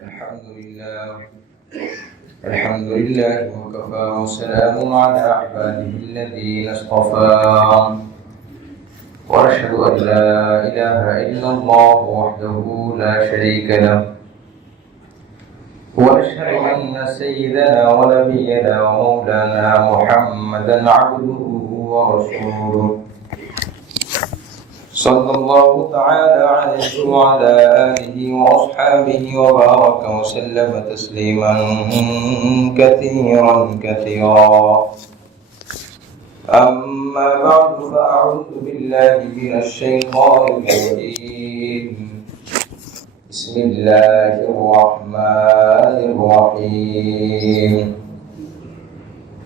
الحمد لله وكفى وسلام على عباده الذين اصطفى وأشهد أن لا إله إلا الله وحده لا شريك له وأشهد أن سيدنا ونبينا ومولانا محمدا عبده ورسوله صلى الله تعالى عليه وعلى آله وأصحابه وبارك وسلم تسليما كثيرا أما بعد فأعوذ بالله من الشيطان الرجيم بسم الله الرحمن الرحيم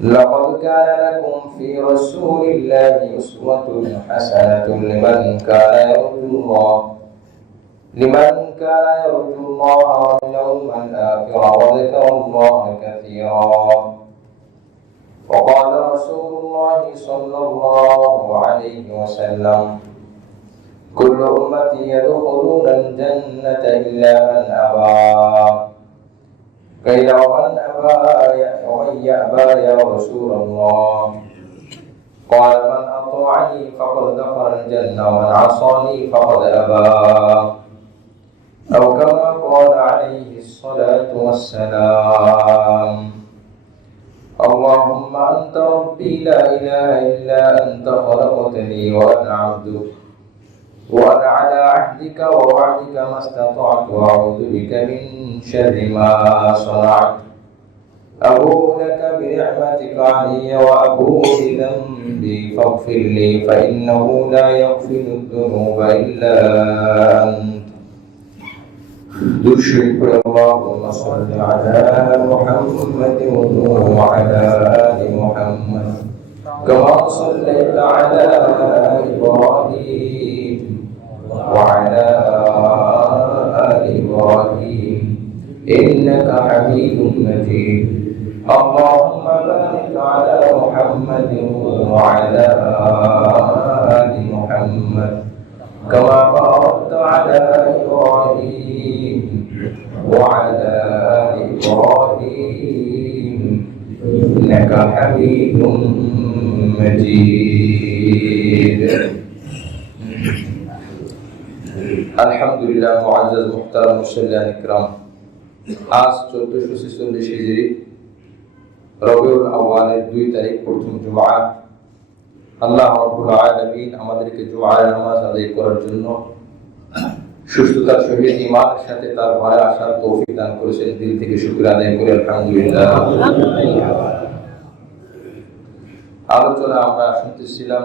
لقد كان لكم في رسول الله أسوة حسنة لمن كان يرجو الله واليوم الآخر وذكر الله كثيرا. وقال رسول الله صلى الله عليه وسلم كل أمتي يدخلون الجنة إلا من أبى. قيل ومن يأبى يا رسول الله؟ قال من أطاعني فقد دخل الجنة ومن عصاني فقد أبى، أو كما قال عليه الصلاة والسلام. اللهم أنت ربي لا إله إلا أنت خلقتني وأنا عبدك وأنا على عهدك ووعدك ما استطعت وأعوذ بك من شر ما صنعت. أبوء لك بنعمتك علي وأبوء بذنبي فاغفر لي فإنه لا يغفر الذنوب إلا أنت. اللهم صل على محمد وعلى آل محمد كما صليت على إبراهيم وعلى آل إبراهيم إنك حميد مجيد. اللهم بارك على محمد وعلى آل محمد كما باركت على إبراهيم وعلى آل إبراهيم إنك حميد مجيد. আলহামদুলিল্লাহ মুআজ্জাজ মুহতারাম মুসল্লিয়ান ইকরাম, আজ 1446 হিজরি রবিউল আউয়ালের 2 তারিখ প্রথম জুমআ। আল্লাহ রাব্বুল আলামিন আমাদেরকে জুমআর নামাজ আদায় করার জন্য সুস্থতার সহিত ঈমানের সাথে তার ঘরে আসার তৌফিক দান করেছেন। দিল থেকে শুকর আদায় করি আলহামদুলিল্লাহ। আলোচনা আমরা শুনতেছিলাম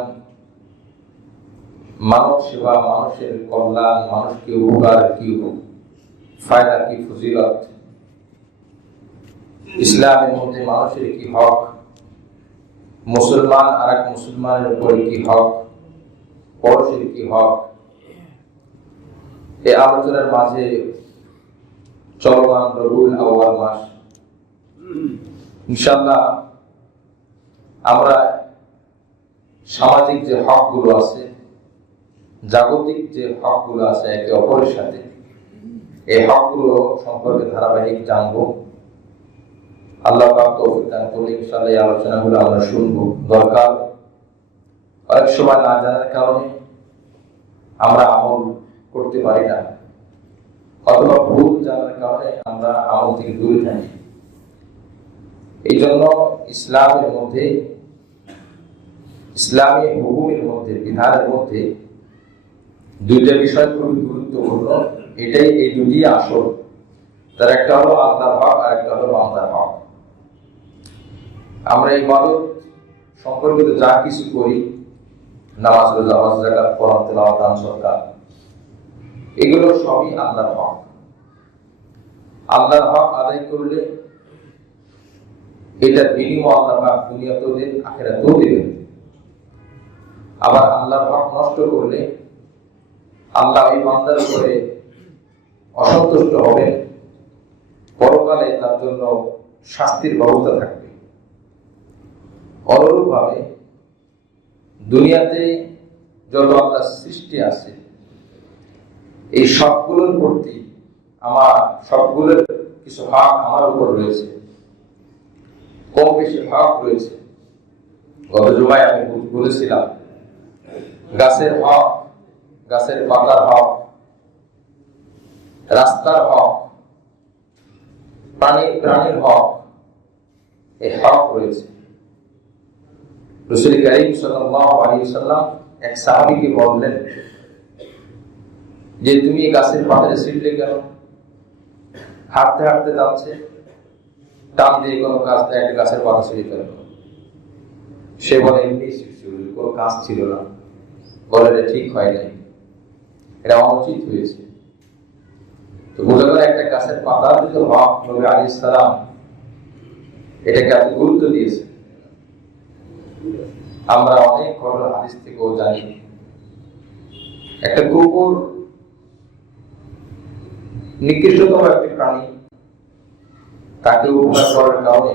মানব সেবা, মানুষের কল্যাণ, মানুষকে উপকার কি, ফায়দা কি, ফজিলত, ইসলামের মধ্যে মানুষের কি হক, মুসলমান আর এক মুসলমানের উপরে কি হক, পড়োশীর কি হক। এই আলোচনার মাঝে চলমান রবিউল আউয়াল মাস, ইনশাআল্লাহ আমরা সামাজিক যে হকগুলো আছে, জাগতিক যে হকগুলো আছে একে অপরের সাথে, এই হকগুলো সম্পর্কে ধারাবাহিক জানবো। আল্লাহ পাক তৌফিক দান করলে ইনশাআল্লাহ এই আলোচনাগুলো আমরা শুনবো। দরকার অনেক সময় না জানার কারণে আমরা আমল করতে পারি না, অথবা ভুল জানার কারণে আমরা আমল থেকে দূরে থাকি। এই জন্য ইসলামের মধ্যে, ইসলামী হুকুমের মধ্যে, বিধানের মধ্যে দুইটা বিষয় খুবই গুরুত্বপূর্ণ। এটাই, এই দুটি আসল। তার একটা হলো আল্লাহর হক আর একটা হলো বান্দার হক। আমরা ইবাদত সম্পর্কিত যা কিছু করি, নামাজ, রোজা, হজ, যাকাত, কোরআন তেলাওয়াত, দান, সদকা, এগুলো সবই আল্লাহর হক। আল্লাহর হক আদায় করলে এটার বিনিময় আল্লাহ পাক দুনিয়াতেও দেন, আখিরাতেও দেবেন। আবার আল্লাহর হক নষ্ট করলে আল্লাহ ওই বান্দার উপরে অসন্তুষ্ট হবেন, পরকালে তার জন্য শাস্তির ব্যবস্থা থাকবে। অনুরূপভাবে দুনিয়াতে যত আল্লাহর সৃষ্টি আছে, এই সবগুলোর প্রতি আমার সবগুলোর কিছু হক আমার উপর রয়েছে, কম বেশি হক রয়েছে। গত জুমায় আমি বলেছিলাম গাছের হক, গাছের পাতার হক, রাস্তার হক, প্রাণীর হক, এই হক রয়েছে। রাসূল কারীম সাল্লাল্লাহু আলাইহি ওয়াসাল্লাম এক সাহাবীকে বললেন যে তুমি এই গাছের পাতারে ছিঁড়লে কেন? হাঁটতে হাঁটতে যাচ্ছে, টান দিয়ে কোনো গাছ একটা গাছের পাতা ছিঁড়ে ফেলল। সে বলে এমনি কোনো কাজ ছিল না, বলে এটা ঠিক হয় নাই, এটা অনুচিত হয়েছে। তো বোঝা গেল একটা গাছের পাতার যদি হক নবী আলাইহিস সালাম এটাকে এত গুরুত্ব দিয়েছে। আমরা অনেক ঘটনা হাদিস থেকেও জানি, একটা কুকুর নিকৃষ্টতম একটি প্রাণী, তাকে উপকার করার কারণে,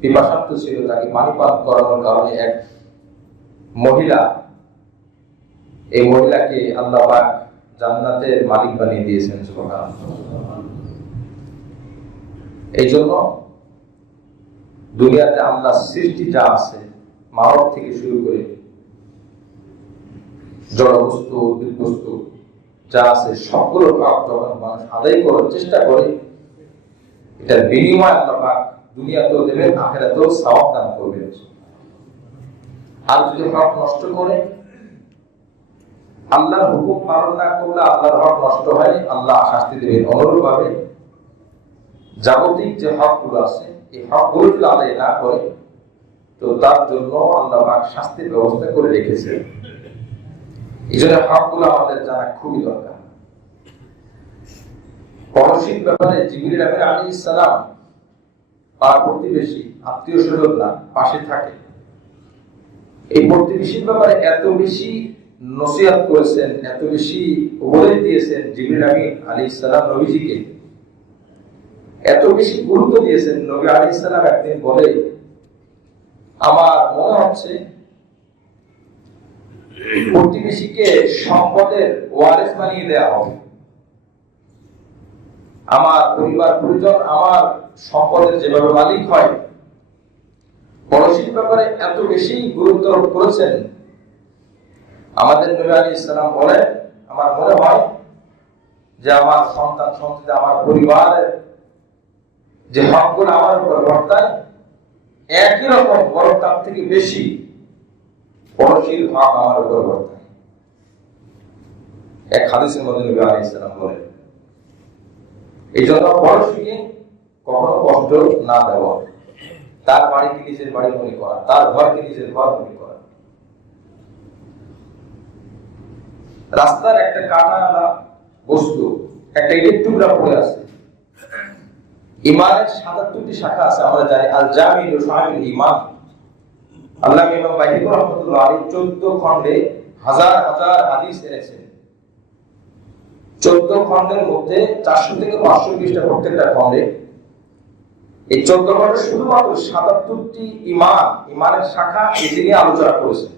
পিপাসার্থ ছিল, তাকে পানি পান করানোর কারণে এক মহিলা, এই মহিলাকে আল্লাহ পাক জান্নাতের মালিক বানিয়ে দিয়েছেন। সুবহানাল্লাহ। এই জন্য দুনিয়াতে আল্লাহ সৃষ্টি যা আছে, মানব থেকে শুরু করে জড়বস্তু, উদ্ভিদ বস্তু যা আছে, সবগুলো হক যখন মানুষ আদায় করার চেষ্টা করে, এটার বিনিময় আল্লাহ পাক দুনিয়াতেও দেবেন, আখিরাতেও সওয়াব দান করবেন। আর যদি হক নষ্ট করে, আল্লাহর হুকুম পালন না করলে আল্লাহর হক নষ্ট হয়, আল্লাহ শাস্তি দেবেন। অনুরূপভাবে জাগতিক যে হকগুলো আছে, এই হকগুলো যদি আদায় না করে, তো তার জন্য আল্লাহ পাক শাস্তির ব্যবস্থা করে রেখেছে। এই জন্য হকগুলো আমাদের জানা খুবই দরকার। পড়োশীর ব্যাপারে জিবরিল আমিন আলাইহিস সালাম আর প্রতিবেশী, আত্মীয় স্বজন না, পাশে থাকে। এই প্রতিবেশীর ব্যাপারে এত বেশি নসিহত করেছেন, এত বেশি উপদেশ দিয়েছেন জিবরিল আমিন আলাইহিস সালাম নবীজিকে, এত বেশি গুরুত্ব দিয়েছেন। নবী আলাইহিস সালাম একদিন বলে, আমার মনে হচ্ছে প্রতিবেশীকে সম্পদের ওয়ারিস বানিয়ে দেওয়া হবে। আমার পরিবার পরিজন আমার সম্পদের যেভাবে মালিক হয়, পড়োশীর ব্যাপারে এত বেশি গুরুত্ব আরোপ করেছেন। আমাদের নবী আলাইহিস সালাম বলে, আমার মনে হয় যে আমার সন্তান সন্ততি, আমার পরিবারের যে হকগুলো আমার উপর বর্তায়, একই রকম বরং তার থেকে বেশি পড়োশীর হক আমার উপর বর্তায়। এক হাদিসের মধ্যে নবী আলাইহিস সালাম বলেন, এই জন্য পড়োশীকে কখনো কষ্ট না দেওয়া, তার বাড়িকে নিজের বাড়ি মনে করা, তার ঘরকে নিজের ঘর মনে করা। রাস্তার একটা কাটা বস্তু, একটা ইটের টুকরা পড়ে আছে, ইমানের ৭৭টি শাখা আছে আমরা জানি। আল জামি ও শামিল ঈমান, আল্লামা ইমাম বাহির রাহমাতুল্লাহ আলাইহি 14 খণ্ডে হাজার হাজার হাদিস এনেছেন। 14 খণ্ডের মধ্যে 400 থেকে 500 পৃষ্ঠা প্রত্যেকটা খণ্ডে। এই 14 খণ্ডে শুধুমাত্র ৭৭টি ইমানের শাখা এটি নিয়ে আলোচনা করেছেন।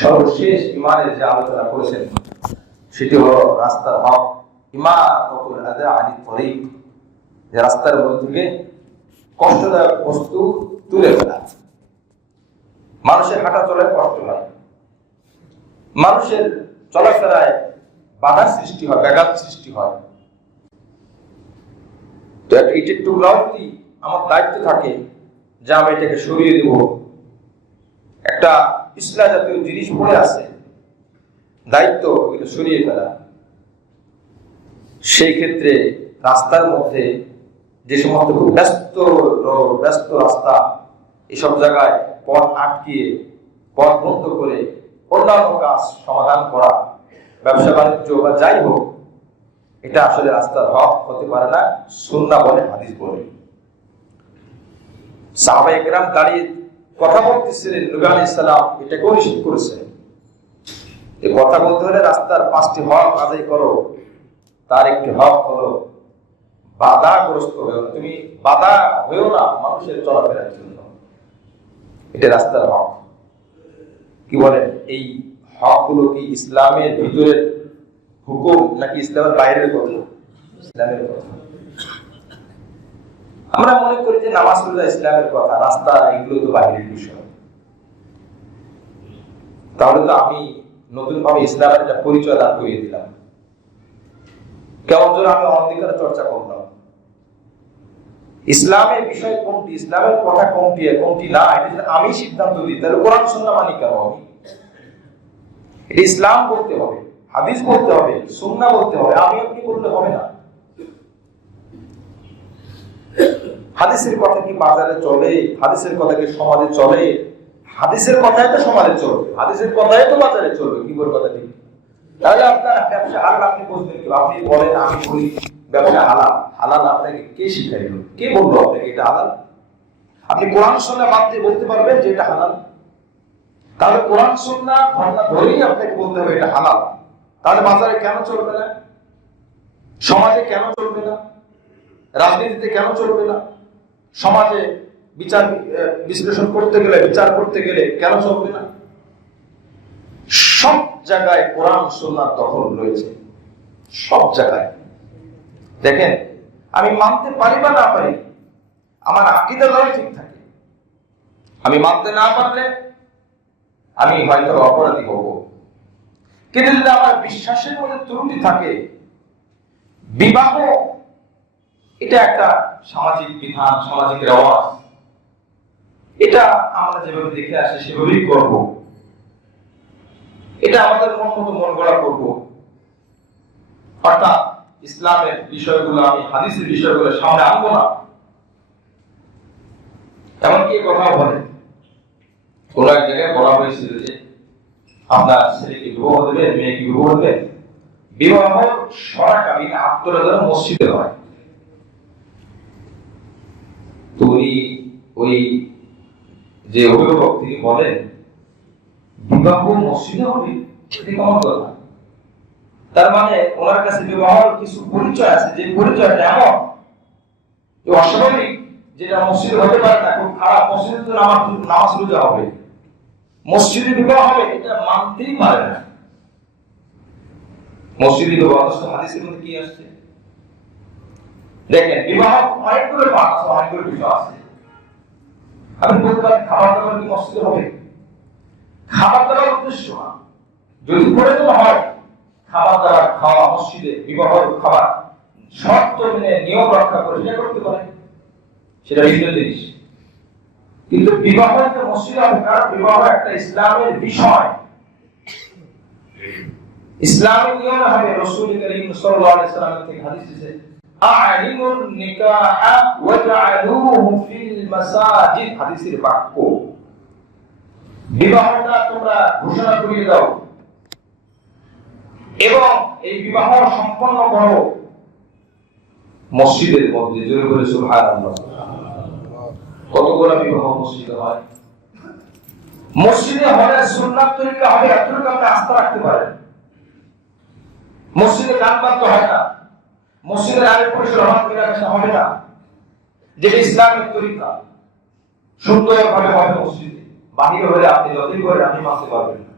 সর্বশেষ ইমানের যে আলোচনা করেছেন সেটি হলো রাস্তার হক, ইমাতাতুল আযা আনিত তরিক, যে রাস্তার মধ্যে থেকে কষ্টদায়ক বস্তু তুলে ফেলা। মানুষের হাঁটা চলায় কষ্ট হয়, মানুষের চলাফেরায় বাধার সৃষ্টি হয়, ব্যাঘাত সৃষ্টি হয়। তো একটা ইটের টুকরাও যদি আমার দায়িত্ব থাকে যে আমি এটাকে সরিয়ে দেব, একটা পিছলা জাতীয় জিনিস পড়ে আছে, দায়িত্ব এটা সরিয়ে ফেলা। সেই ক্ষেত্রে রাস্তার মধ্যে যে সমস্ত ব্যস্ত রাস্তা, এসব জায়গায় পথ আটকিয়ে, পথ বন্ধ করে অন্যান্য কাজ সমাধান করা, ব্যবসা বাণিজ্য বা যাই হোক, এটা আসলে রাস্তার হক হতে পারে না, সুন্নাহ বলে, হাদিস বলে। সাহাবায়ে কেরাম দাঁড়িয়ে কথা বলতেছিলেন, নবী আলাইহিস সালাম এটাকেও নিষেধ করেছেন যে কথা বলতে হলে রাস্তার 5টি হক আদায় করো। তার একটি হক হলো বাধাগ্রস্ত হয়েও না, তুমি বাধা হয়েও না মানুষের চলাফেরার জন্য, এটা রাস্তার হক। কি বলেন, এই হকগুলো কি ইসলামের ভিতরে হুকুম নাকি ইসলামের বাইরের কথা? ইসলামের কথা। আমরা মনে করি যে নামাজ রোজা ইসলামের কথা, রাস্তা এগুলো তো বাইরের বিষয়। তাহলে তো আমি নতুন ভাবে ইসলামের একটা পরিচয় দান করিয়ে দিলাম। কেমন যেন আমি অনধিকার চর্চা করলাম। ইসলামের বিষয় কোনটি, ইসলামের কথা কোনটি কোনটি না, এটা যদি আমি সিদ্ধান্ত দিই তাহলে কোরআন সুন্নাহ মানি কেন? আমি এটা ইসলাম বলতে হবে, হাদিস বলতে হবে, সুন্নাহ বলতে হবে, আমি আপনি বললে হবে না। হাদিসের কথা কি বাজারে চলে? হাদিসের কথা কি সমাজে চলে? হাদিসের কথাই তো সমাজে চলবে, হাদিসের কথাই তো বাজারে চলবে। কি বল কথা ঠিক? তাহলে আপনার ব্যবসা হালাল আপনি বুঝবেন কি? আপনি বলেন আমি বলি ব্যবসা হালাল। হালাল আপনাকে কে শিখাইল? কে বললো আপনাকে এটা হালাল? আপনি কোরআন সুন্নাহ বাদ দিয়ে বলতে পারবেন যে এটা হালাল? তাহলে কোরআন সুন্নাহ ধর্ম ধরেই আপনাকে বলতে হবে এটা হালাল। তাহলে বাজারে কেন চলবে না? সমাজে কেন চলবে না? রাজনীতিতে কেন চলবে না? সমাজে বিচার বিশ্লেষণ করতে গেলে, বিচার করতে গেলে কেন চলবে না? সব জায়গায় কোরআন সুন্নাহর দখল রয়েছে, সব জায়গায়। দেখেন, আমি মানতে পারি বা না পারি, আমার আকীদা লয় ঠিক থাকে। আমি মানতে না পারলে আমি হয়তো অপরাধী হব। কিন্তু যদি আমার বিশ্বাসের মধ্যে ত্রুটি থাকে, বিবাহ এটা একটা সামাজিক বিধান, সামাজিক রেওয়াজ, এটা আমরা যেভাবে দেখে আসি সেভাবেই করব। এটা আমাদের মন মতো মন গড়া করব। অর্থাৎ ইসলামের বিষয়গুলো আমি হাদিসের বিষয়গুলো সামনে আনবো না। এমনকি এই কথাও বলে, কোন এক জায়গায় বলা হয়েছিল যে আপনার ছেলেকে বিবাহ দেবেন, মেয়েকে বিবাহ দেবেন, বিবাহ সরাকালীন আত্মরা যেন মসজিদে হয়। তো ওই যে অভিভাবক তিনি বলেন বিবাহ মসজিদে হবে, সেটি কেমন কথা? তার মানে ওনার কাছে বিবাহের কিছু পরিচয় আছে, যে পরিচয়টা এমন অস্বাভাবিক, যেটা মসজিদে হতে পারে না, খুব খারাপ। মসজিদে তো নামাজ রোজা হবে, মসজিদে বিবাহ হবে, এটা মানতেই পারে না। মসজিদে বিবাহ হাদিসের মধ্যে কি আসছে দেখেন, বিবাহ অনেকগুলো পাঠ আছে, অনেকগুলো বিষয় আছে। আপনি বলতে পারেন খাবার দাবার কি মসজিদে হবে? খাবার দাবার উদ্দেশ্য না, যদি প্রয়োজন হয় খাবার দাবার খাওয়া মসজিদে, বিবাহ খাবার শর্ত মেনে নিয়ম রক্ষা করে সেটা করতে পারে, সেটা ভিন্ন জিনিস। কিন্তু বিবাহ যে মসজিদে হবে, কারণ বিবাহ একটা ইসলামের বিষয়, ইসলামের নিয়ম হবে। রাসূল করিম সাল্লাল্লাহু আলাইহি ওয়াসাল্লাম থেকে হাদিস আছে, আ'লিমুন নিকাহ ওয়াজআলুহু ফিল মাসাজিদ, হাদিসের বাক্য। বিবাহটা তোমরা ঘোষণা করিয়ে দাও এবং এই বিবাহ সম্পন্ন করো মসজিদের মধ্যে। জোরে বলে সুবহানাল্লাহ। কতগুলো বিবাহ মসজিদে হয়? মসজিদে হলে সুন্নাত তরিকা হবে, এতটুকু আপনি আস্থা রাখতে পারেন। মসজিদে গান বাদ্য হয় না, মসজিদের আগে পুরুষের হাত মেলামেশা হবে না, যেটা ইসলামের তরিকা সুন্দরভাবে হবে মসজিদে। বাহিরে হলে আপনি যতই করে আপনি মানতে পারবেন না।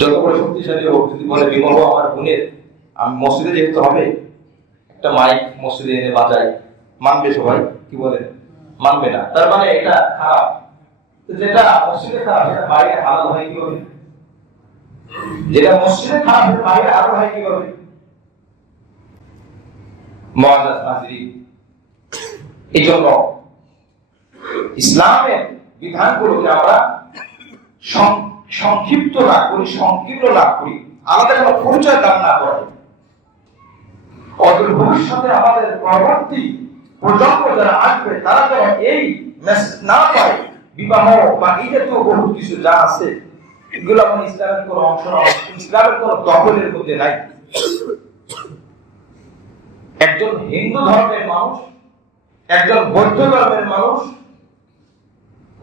যত করে শক্তিশালী হোক, যদি বলে বিবাহ আমার বোনের, আমি মসজিদে যেতে হবে, একটা মাইক মসজিদে এনে বাজাই, মানবে সবাই? কি বলে? মানবে না। তার মানে এটা খারাপ। যেটা মসজিদে খারাপ সেটা বাইরে হালাল হয় কিভাবে? যেটা মসজিদে খারাপ সেটা বাইরে হালাল হয় কিভাবে? মুআজ্জাজ হাজিরিন, এইজন্য ইসলামের বিধানগুলোকে আমরা সংক্ষিপ্ত না করি, সংকীর্ণ না করি, আলাদা কোনো পরিচয় দান না করে, অদূর ভবিষ্যতে আমাদের পরবর্তী প্রজন্ম যারা আসবে তারা যেন এই মেসেজ না পায়। বিবাহ বা এই জাতীয় বহু কিছু যা আছে এগুলো আমার ইসলামের কোনো অংশ নয়, ইসলামের কোনো দখলের মধ্যে নাই। একজন হিন্দু ধর্মের মানুষ, একজন বৌদ্ধ ধর্মের মানুষ,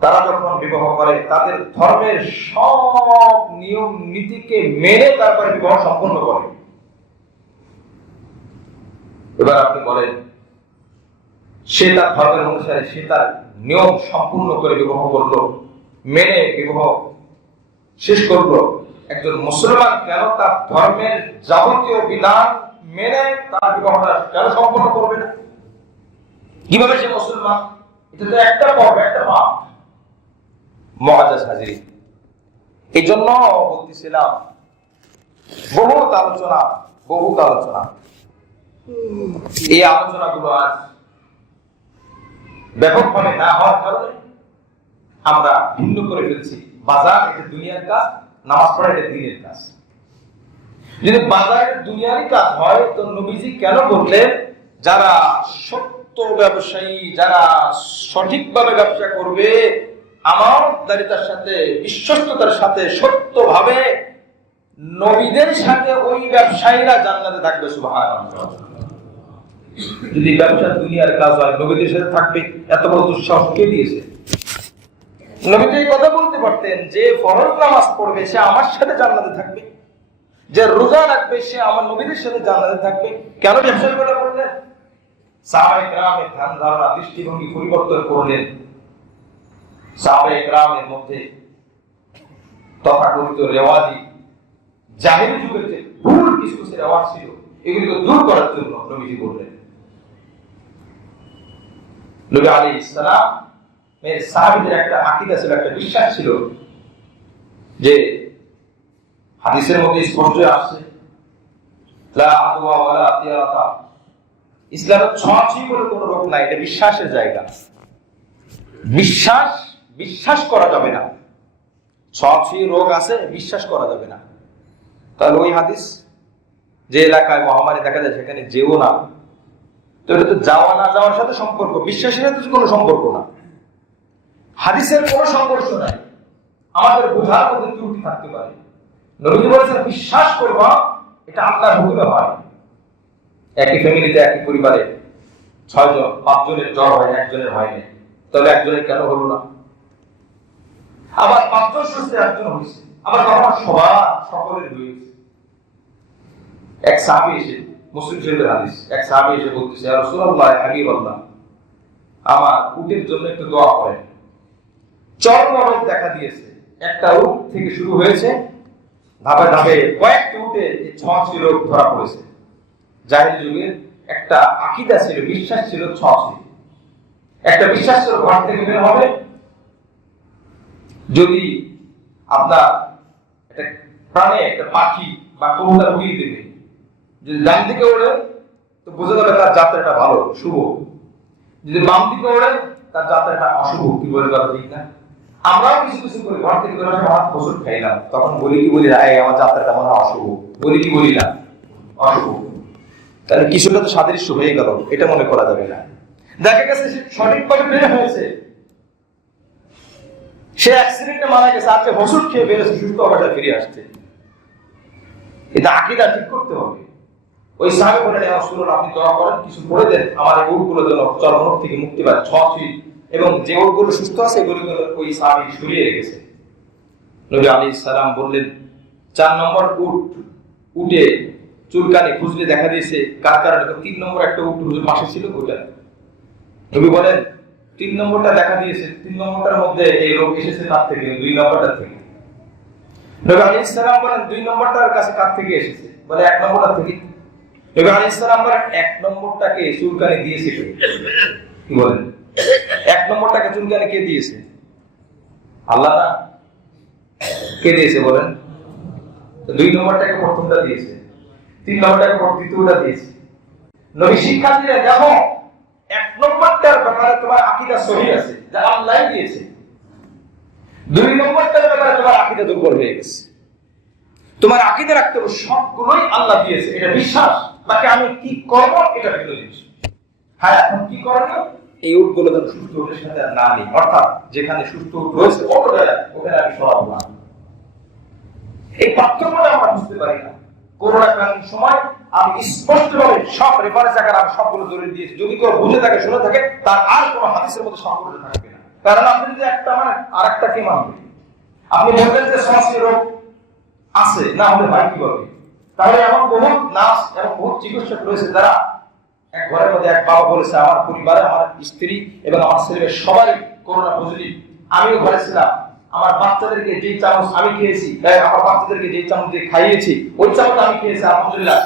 তারা যখন বিবাহ করে তাদের ধর্মের সব নিয়ম নীতিকে মেনে তারপরে বিবাহ সম্পন্ন করে। এবার আপনি বলেন, সে তার ধর্মের অনুসারে সে তার নিয়ম সম্পূর্ণ করে বিবাহ করলো, মেনে বিবাহ শেষ করলো, একজন মুসলমান কেন তার ধর্মের যাবতীয় বিধান মেনে তার বিবাহটা কেন সম্পন্ন করবে না? কিভাবে সে মুসলমান? এটা তো একটা পর্ব, একটা মাপ। মুআজ্জাজ হাজির, এই জন্য বলতেছিলাম বহুত আলোচনা, এই আলোচনাগুলো আজ ব্যাপকভাবে না হওয়ার কারণে আমরা ভিন্ন করে ফেলছি। বাজার এটা দুনিয়ার কাজ, নামাজ পড়া এটা দ্বীনের কাজ। যদি বাজারের দুনিয়ারই কাজ হয় তো নবীজি কেন বললেন যারা সত্য ব্যবসায়ী, যারা সঠিকভাবে ব্যবসা করবে, আমানতদারিতার সাথে, বিশ্বস্ততার সাথে, সত্যভাবে নবীদের সাথে ওই ব্যবসায়ীরা জান্নাতে থাকবে। সুবহানাল্লাহ। যদি ব্যবসা দুনিয়ার কাজ হয়, নবীদের সাথে থাকবে, এত বড় দুঃসাহস কে দিয়েছে? নবীজি এই কথা বলতে পারতেন যে ফরজ নামাজ পড়বে সে আমার সাথে জান্নাতে থাকবে, যে রোজা রাখবে সে আমার নবীদের সাথে জান্নাতে থাকবে। কেন ব্যবসার কথা বললেন? সাহাবায়ে কেরামের ধ্যান ধারণা, দৃষ্টিভঙ্গি পরিবর্তন করলেন। সাহাবায়ে কেরামের মধ্যে তথাকথিত রেওয়াজি জাহেলি যুগের যে ভুল কিছু কিছু রেওয়াজ ছিল, এগুলিকে দূর করার জন্য নবীজি বললেন। নবী আলাইহিস সালাম এর সাহাবীদের একটা আকীদা ছিল, একটা বিশ্বাস ছিল, যে হাদিসের মধ্যে স্পষ্ট আসছে লা আদওয়া ওয়ালা তিয়ারাতা, ইসলামে ছোঁয়াছুঁয়ি বলে কোনো রোগ নাই। এটা বিশ্বাসের জায়গা। বিশ্বাস করা যাবে না। ছোঁয়াছুঁয়ি রোগ আছে, বিশ্বাস করা যাবে না। তাহলে ওই হাদিস যে এলাকায় মহামারী দেখা যায় সেখানে যেও না, তো এটা তো যাওয়া না যাওয়ার সাথে সম্পর্ক, বিশ্বাসের সাথে কোনো সম্পর্ক না। হাদিসের কোনো সংঘর্ষ নাই, আমাদের বোঝার মধ্যে ত্রুটি থাকতে পারে। নবীজি বলেছেন বিশ্বাস করবা, এটা আল্লাহর হুকুমে হয়। একই ফ্যামিলিতে, একই পরিবারে 6 জন 5 জনের জ্বর হয়, একজনের হয় না, তবে একজনের কেন হলো না? আবার 5 জন সুস্থ, একজন হয়েছে, আবার সকলের হয়েছে। এক সাহাবী এসে, মুসলিম শরীফের হাদিস, এক সাহাবী এসে বলতেছে ইয়া রাসূলুল্লাহ, হাবিবাল্লাহ, আমার উটের জন্য একটু দোয়া করেন। চরম রোগ দেখা দিয়েছে, একটা উট থেকে শুরু হয়েছে, ধাপে ধাপে কয়েকটি উটে এই ছোঁয়াছুঁয়ি রোগ ধরা পড়েছে। জাহেলি যুগের একটা আকীদা ছিল, বিশ্বাস ছিল ছোঁয়াছুঁয়ি। একটা বিশ্বাস ছিল ঘর থেকে বের হবে, যদি আপনার একটা প্রাণে, একটা পাখি বা কবুতর উড়িয়ে দেবে, যদি ডান দিকে ওড়ে তো বোঝা যাবে তার যাত্রাটা ভালো, শুভ। যদি বাম দিকে ওড়ে তার যাত্রাটা অশুভ। কি বলে কথা ঠিক না? আমরাও কিছু কিছু করি, ঘর থেকে বের হয়ে আমার ওষুধ খাইলাম, তখন বলি আমার যাত্রাটা মনে হয় অশুভ, বলি না অশুভ। তাহলে কিছুটা তো সাদৃশ্য হয়ে গেল, এটা মনে করা যাবে না। দেখা গেছে সে সঠিকভাবে বের হয়েছে, সে অ্যাক্সিডেন্টে মারা গেছে, আজকে ওষুধ খেয়ে বেরোছে, সুস্থ অবস্থায় ফিরে আসছে। এটা আকীদা ঠিক করতে হবে। ওই সাহাবী বলেন ইয়া রাসূলুল্লাহ, আপনি দোয়া করেন, কিছু করে দেন, আমার এই উটগুলো যেন চর্মরোগ থেকে মুক্তি পায়, ছোঁয়াছুঁয়ি, এবং যে উটগুলো সুস্থ আছে এগুলো ওই সাহাবী সরিয়ে রেখেছে। নবী আলাইহিস সালাম বললেন 4 নম্বর উটে চুলকানি খুঁজলে দেখা দিয়েছে কার কারণে? 3 নম্বর একটা উট হুজুর পাশে ছিল, ওটা। নবী বলেন 3 নম্বরটা দেখা দিয়েছে, 3 নম্বরটার মধ্যে এই রোগ এসেছে কার থেকে? 2 নম্বরটা থেকে। নবী আলাইহিস সালাম বলেন 2 নম্বরটার কাছে কার থেকে এসেছে? বলে 1 নম্বরটা থেকে। নবী আলাইহিস সালাম বলেন 1 নম্বরটাকে চুলকানি দিয়েছে কে? কি বলেন? 1 নম্বরটাকে চুলকানি কে দিয়েছে? আল্লাহ না? কে দিয়েছে বলেন? 2 নম্বরটাকে প্রথমটা দিয়েছে, 3 নম্বরটাকে দ্বিতীয়টা দিয়েছে। নবী শিক্ষা দিলেন দেখো 1 নম্বরটার ব্যাপারে তোমার আকীদা সহিহ আছে, যা আল্লাহই দিয়েছে। 2 নম্বরটার ব্যাপারে তোমার আকীদা দুর্বল হয়ে গেছে। তোমার আকীদা রাখতে হবে সবগুলোই আল্লাহ দিয়েছে, এটা বিশ্বাস। বাকি আমি কি করব এটা ভিন্ন জিনিস। হ্যাঁ, এখন কি করণীয়? এই উটগুলো যেন সুস্থ উটের সাথে না নেই, অর্থাৎ যেখানে সুস্থ উট রয়েছে ওখানে আমি সরাবো না। এই পার্থক্যটা আমরা বুঝতে পারি না। করোনাকালীন সময় আমি স্পষ্টভাবে সব রেফারেন্স আকারে আমি সবগুলো দলিল দিয়েছি। যদি কেউ বুঝে থাকে, শুনে থাকে, তার আর কোনো হাদিসের মধ্যে সম্পর্ক থাকবে না। কারণ আপনি যদি একটা মানে আর একটা কে মানবে? আপনি বলবেন যে ছোঁয়াছুঁয়ি রোগ আছে, না হলে ভাই কি বলবে? তাহলে এমন বহুত নার্স এবং বহুত চিকিৎসক রয়েছে যারা এক ঘরের মধ্যে, এক বাবা বলেছে আমার পরিবারে আমার স্ত্রী এবং আমার ছেলে সবাই করোনা পজিটিভ, আমিও ঘরে ছিলাম, আমার বাচ্চাদেরকে যে চামচ আমি খেয়েছি, আমার বাচ্চাদেরকে যে চামচ দিয়ে খাইয়েছি, ওই চামচ আমি খেয়েছি, আলহামদুলিল্লাহ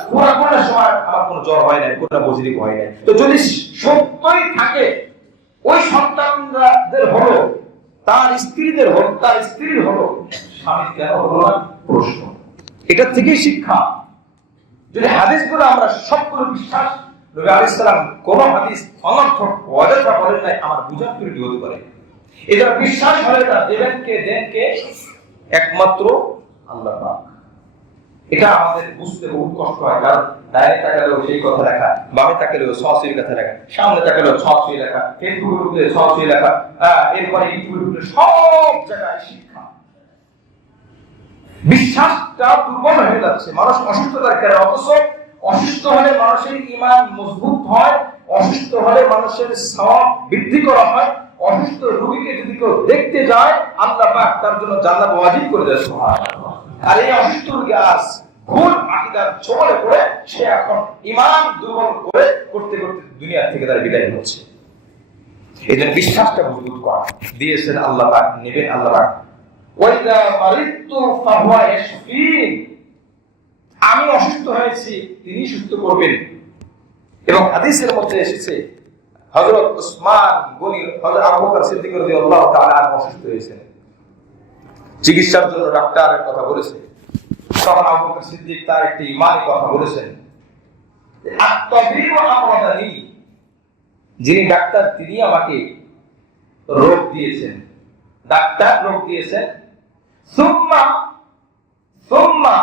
কোনো সময় আমার কোনো জ্বর হয় নাই, কোনো পজিটিভ হয় নাই। তো যদি সত্যই থাকে, ওই সন্তানদের হলো, তার স্ত্রীদের হলো, তার স্ত্রীর হলো, স্বামী কেন হলো না? প্রশ্ন। এটা থেকেই শিক্ষা। যদি হাদিসগুলো আমরা সবগুলো বিশ্বাস, নবী আলাইহিস সালাম কোন হাদিস অনর্থক অযথা বলেন নাই, আমার বুঝার ত্রুটি হতে পারে। এটা বিশ্বাস হলে না দেবেন কে একমাত্র আল্লাহ পাক। এটা আমাদের বুঝতে বহুত কষ্ট হয়, কারণ ডাইরেক্ট তাকালেও সেই কথা লেখা, বামে তাকালেও সরাসরি কথা লেখা, সামনে তাকালেও সরাসরি লেখা, ফেসবুকে ঢুকলে সরাসরি লেখা, এরপরে ইউটিউবে ঢুকলে সব জায়গায় শিক্ষা। বিশ্বাসটা দুর্বল হয়ে যাচ্ছে, মানুষ অসুস্থতার কারণে। অথচ অসুস্থ হলে মানুষের ঈমান মজবুত হয়, অসুস্থ হলে মানুষের সওয়াব বৃদ্ধি করা হয়। অসুস্থ রোগীকে যদি কেউ দেখতে যায়, আল্লাহ পাক তার জন্য জান্নাত ওয়াজিব করে দেয়, সুবহানাল্লাহ। আর এই অসুস্থ রোগী আজ ভুল আকীদার ছোঁয়ায় পড়ে সে এখন ঈমান দুর্বল করতে দুনিয়া থেকে তার বিদায় হচ্ছে। এজন্য বিশ্বাসটা মজবুত করা দিয়েছেন আল্লাহ পাক, নেবেন আল্লাহ পাক। ওয়াইদা মারিতু ফাহুয়া ইয়াশফিন, আমি অসুস্থ হয়েছি, তিনি সুস্থ করবেন। এবং হাদিসের মধ্যে এসেছে হযরত উসমান গনি, হযরত আবু বকর সিদ্দিক রাদিয়াল্লাহু তাআলা অসুস্থ হয়েছেন, চিকিৎসার জন্য ডাক্তারের কথা বলেছে। তখন আবু বকর সিদ্দিক তার একটি ঈমানি কথা বলেছেন, আত-তাবিবু আমরাদানি, যিনি ডাক্তার তিনি আমাকে রোগ দিয়েছেন, ডাক্তার রোগ দিয়েছেন। সুম্মা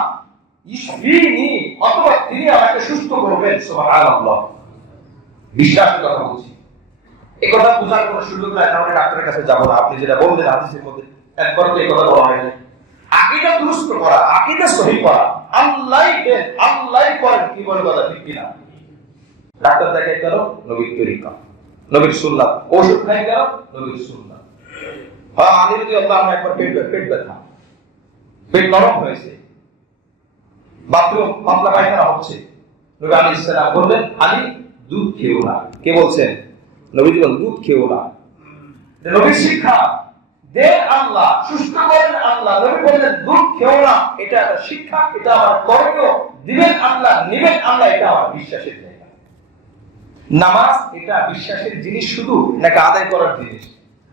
ইশফিনি, অথবা তিনি আমাকে সুস্থ করবেন, সুবহানাল্লাহ। বিশ্বাসের কথা বলছি, এই কথা বোঝার কোনো সুযোগ নাই, তাহলে ডাক্তারের কাছে যাব না। আপনি যেটা বললেন হাদিসের মধ্যে, একবার তো এই কথা বলা হয়নি। আকীদা দুরুস্ত করা, আকীদা সহিহ করা, আল্লাহই দেন, আল্লাহই করেন, কি বলে কথা ঠিক কিনা? ডাক্তার দেখাই কেন? নবীর তরিকা, নবীর সুন্নাত। ওষুধ খাই কেন? নবীর সুন্নাত। হ্যাঁ, আলী রাদিয়াল্লাহু আনহু একবার পেট ব্যথা, পেট নরম হয়েছে, বাথরুম পাতলা পায়খানা হচ্ছে, নবী আলাইহিস সালাম বললেন, আলী দুধ খেও না। কে বলছেন? নবীজি বলেন দুধ খেও না। নবীর শিক্ষা, দেন আল্লাহ, সুস্থ করেন আল্লাহ। নবী বললেন দুধ খেও না, এটা একটা শিক্ষা, এটা আমার করণীয়। দিবেন আল্লাহ, নিবেন আল্লাহ, এটা আমার বিশ্বাসের জায়গা। নামাজ এটা বিশ্বাসের জিনিস শুধু, নাকি আদায় করার জিনিস?